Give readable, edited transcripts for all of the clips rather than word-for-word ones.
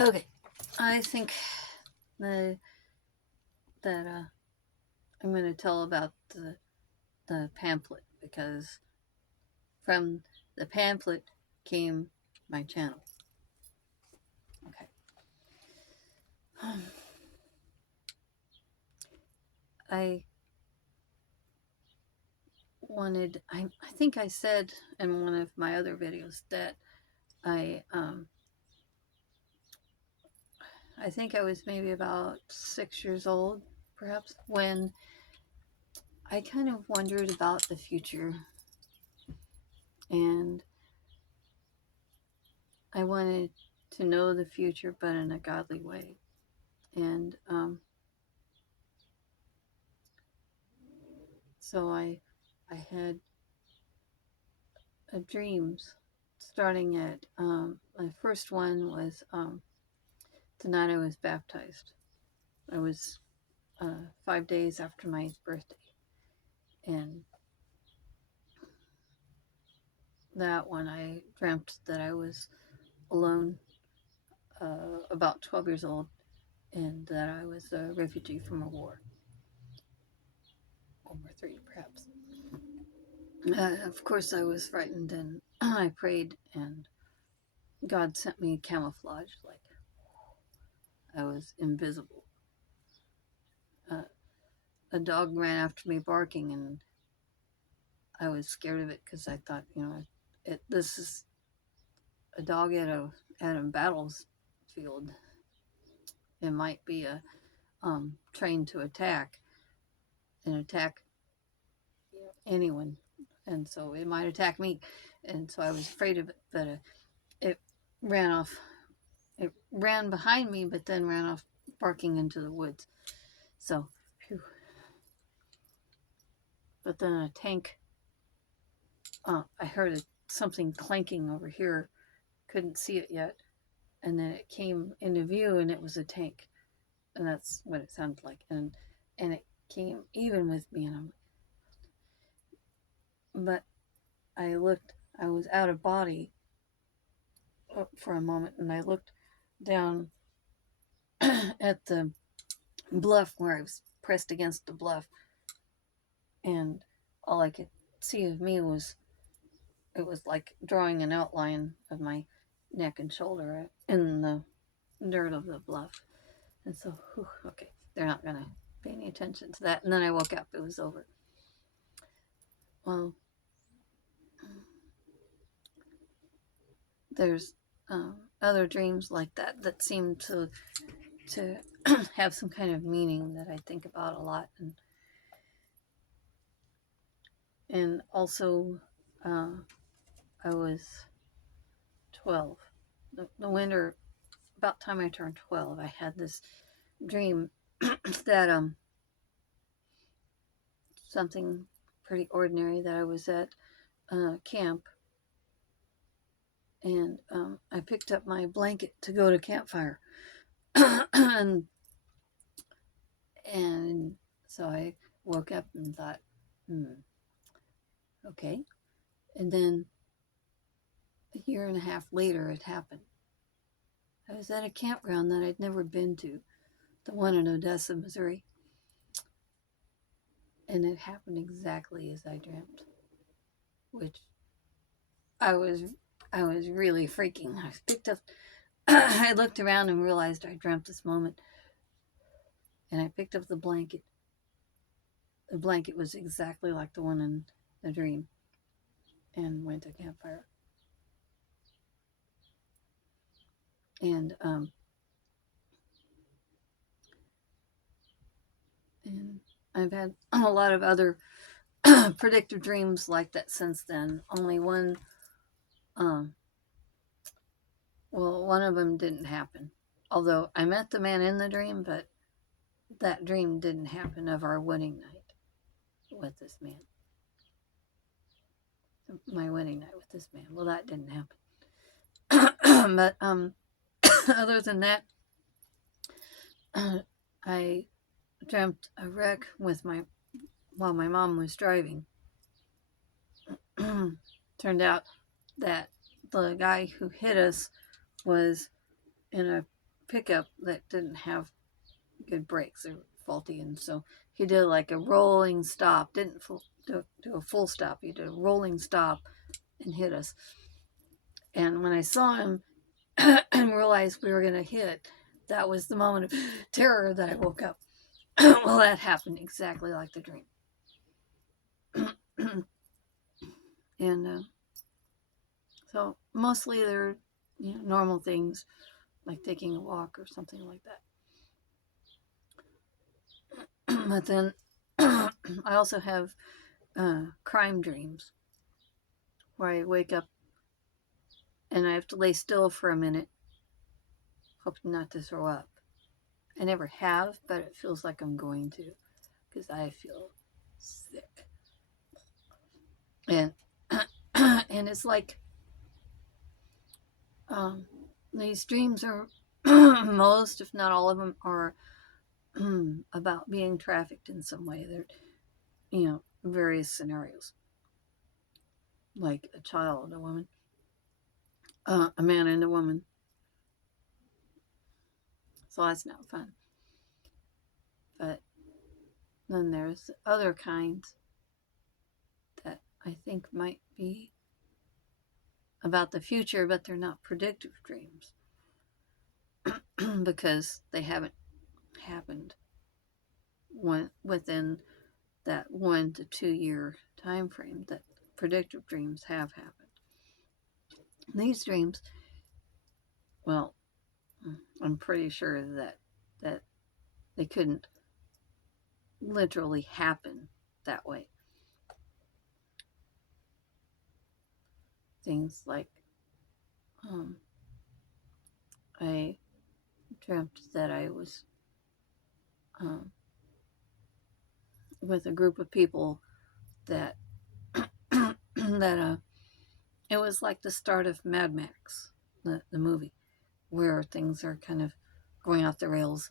Okay, I think that I'm going to tell about the pamphlet, because from the pamphlet came my channel. Okay. I think I said in one of my other videos that I think I was maybe about 6 years old, perhaps, when I kind of wondered about the future, and I wanted to know the future, but in a godly way. And so I had dreams, starting at my first one was the night I was baptized. I was 5 days after my birthday, and that one I dreamt that I was alone, about 12 years old, and that I was a refugee from a war, World War III, perhaps. Of course, I was frightened, and I prayed, and God sent me camouflage, like I was invisible. A dog ran after me barking, and I was scared of it because I thought, this is a dog at a battlefield. It might be a trained to attack anyone, and so it might attack me, and so I was afraid of it. But it ran off. It ran behind me, but then ran off barking into the woods. So, phew. But then a tank. I heard something clanking over here. Couldn't see it yet, and then it came into view, and it was a tank, and that's what it sounded like. And it came even with me, and but I looked. I was out of body for a moment, and I looked down at the bluff where I was pressed against the bluff, and all I could see of me was, it was like drawing an outline of my neck and shoulder in the dirt of the bluff. And so, okay, they're not going to pay any attention to that. And then I woke up. It was over. Well, there's other dreams like that seem to have some kind of meaning that I think about a lot. And also, I was 12. The winter, about time I turned 12, I had this dream that something pretty ordinary, that I was at camp, and I picked up my blanket to go to campfire. and so I woke up and thought, okay. And then a year and a half later, it happened. I was at a campground that I'd never been to, the one in Odessa, Missouri. And it happened exactly as I dreamt, which I was really freaking. I picked up, I looked around and realized I dreamt this moment. And I picked up the blanket. The blanket was exactly like the one in the dream, and went to campfire. And I've had a lot of other predictive dreams like that since then. Only one, one of them didn't happen. Although I met the man in the dream, but that dream didn't happen, of our wedding night with this man. My wedding night with this man. Well, that didn't happen. But other than that, I dreamt a wreck while my mom was driving. Turned out that the guy who hit us was in a pickup that didn't have good brakes, or faulty, and so he did like a rolling stop. Didn't do a full stop. He did a rolling stop and hit us. And when I saw him and realized we were going to hit, that was the moment of terror that I woke up. Well, that happened exactly like the dream. And so mostly they're normal things like taking a walk or something like that. But then I also have crime dreams where I wake up and I have to lay still for a minute, hoping not to throw up. I never have, but it feels like I'm going to because I feel sick. And and it's like these dreams are most, if not all of them, are about being trafficked in some way. They're various scenarios, like a child, a woman, a man, and a woman. So that's not fun. But then there's other kinds that I think might be about the future, but they're not predictive dreams because they haven't happened within that 1 to 2 year time frame that predictive dreams have happened. These dreams, well, I'm pretty sure that they couldn't literally happen that way. Things like I dreamt that I was with a group of people that that it was like the start of Mad Max, the movie, where things are kind of going off the rails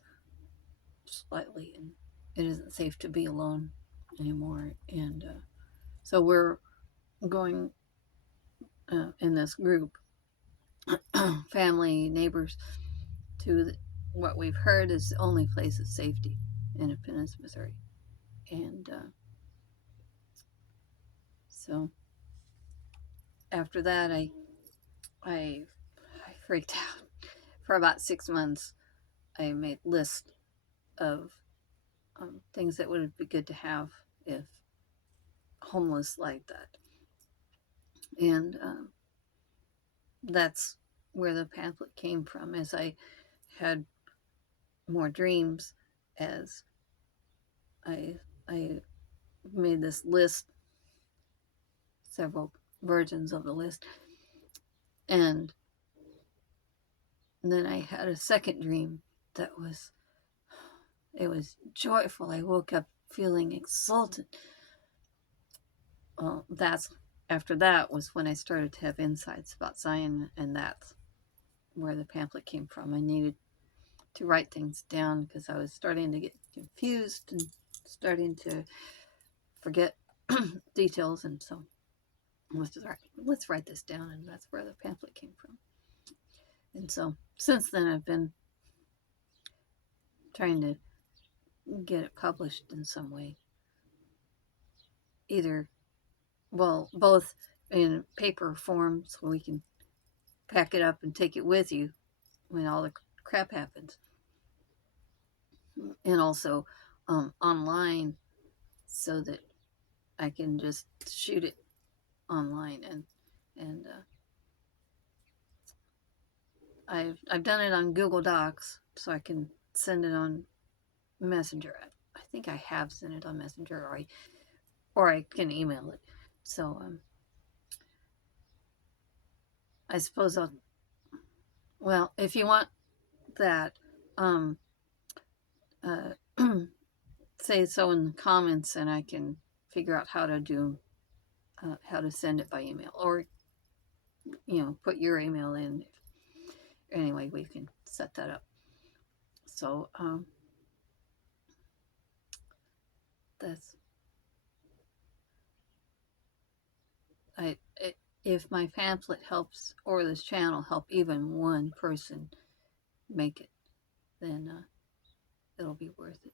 slightly, and it isn't safe to be alone anymore. And so we're going in this group, family, neighbors, to what we've heard is the only place of safety, Independence, Missouri. And so after that, I freaked out. For about 6 months, I made lists of things that would be good to have if homeless like that. And that's where the pamphlet came from, as I had more dreams, as I made this list, several versions of the list. And then I had a second dream that was joyful. I woke up feeling exultant. Well, after that was when I started to have insights about Zion, and that's where the pamphlet came from. I needed to write things down because I was starting to get confused and starting to forget details, and so let's write this down, and that's where the pamphlet came from. And so since then I've been trying to get it published in some way, both in paper form so we can pack it up and take it with you when all the crap happens, and also online so that I can just shoot it online, and I've done it on Google Docs so I can send it on Messenger. I think I have sent it on Messenger, or I can email it. So I suppose well, if you want that, say so in the comments, and I can figure out how to send it by email, or put your email in. Anyway, we can set that up. So that's if my pamphlet helps, or this channel help even one person make it, then it'll be worth it.